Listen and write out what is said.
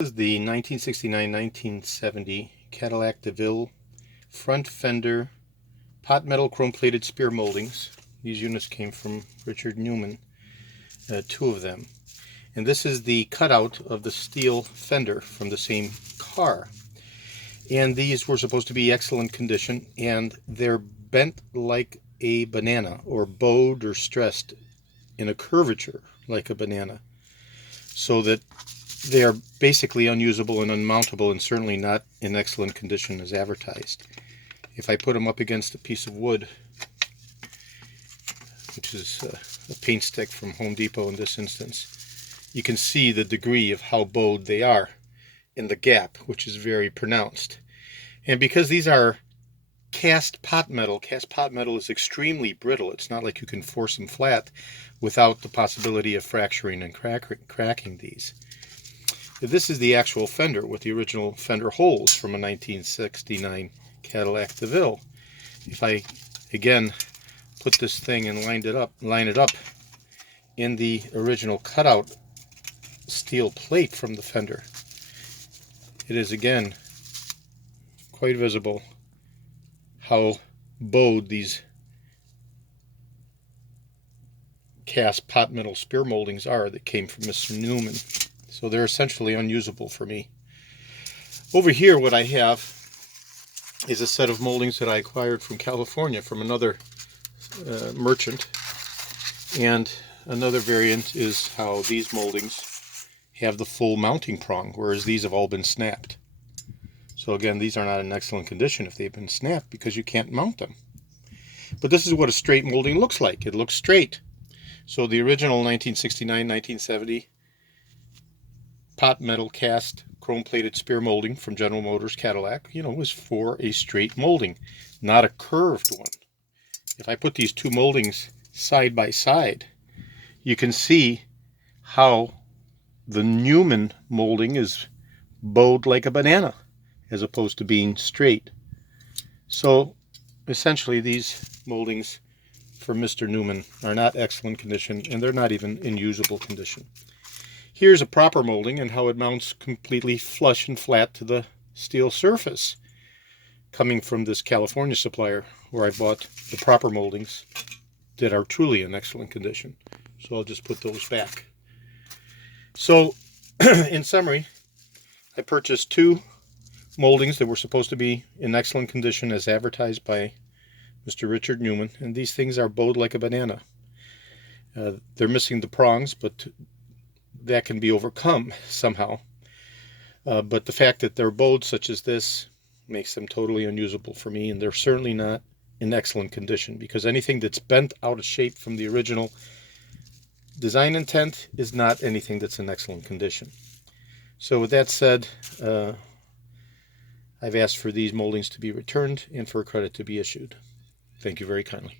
This is the 1969-1970 Cadillac DeVille front fender pot metal chrome plated spear moldings. These units came from Richard Newman, two of them. And this is the cutout of the steel fender from the same car. And these were supposed to be excellent condition, and they're bent like a banana, or bowed or stressed in a curvature like a banana, so that they are basically unusable and unmountable, and certainly not in excellent condition as advertised. If I put them up against a piece of wood, which is a paint stick from Home Depot in this instance, you can see the degree of how bowed they are in the gap, which is very pronounced. And because these are cast pot metal is extremely brittle. It's not like you can force them flat without the possibility of fracturing and cracking these. This is the actual fender with the original fender holes from a 1969 Cadillac DeVille. If I again put this thing and line it up in the original cutout steel plate from the fender, it is again quite visible how bowed these cast pot metal spear moldings are that came from Mr. Newman. So they're essentially unusable for me. Over here, what I have is a set of moldings that I acquired from California from another merchant. And another variant is how these moldings have the full mounting prong, whereas these have all been snapped. So again, these are not in excellent condition if they've been snapped, because you can't mount them. But this is what a straight molding looks like. It looks straight. So the original 1969-1970 pot metal cast chrome plated spear molding from General Motors Cadillac, was for a straight molding, not a curved one. If I put these two moldings side by side, you can see how the Newman molding is bowed like a banana as opposed to being straight. So essentially these moldings for Mr. Newman are not excellent condition, and they're not even in usable condition. Here's a proper molding and how it mounts completely flush and flat to the steel surface, coming from this California supplier where I bought the proper moldings that are truly in excellent condition. So I'll just put those back. So in summary, I purchased two moldings that were supposed to be in excellent condition as advertised by Mr. Richard Newman, and these things are bowed like a banana. They're missing the prongs, but that can be overcome somehow. But the fact that they're bowed such as this makes them totally unusable for me, and they're certainly not in excellent condition, because anything that's bent out of shape from the original design intent is not anything that's in excellent condition. So with that said, I've asked for these moldings to be returned and for a credit to be issued. Thank you very kindly.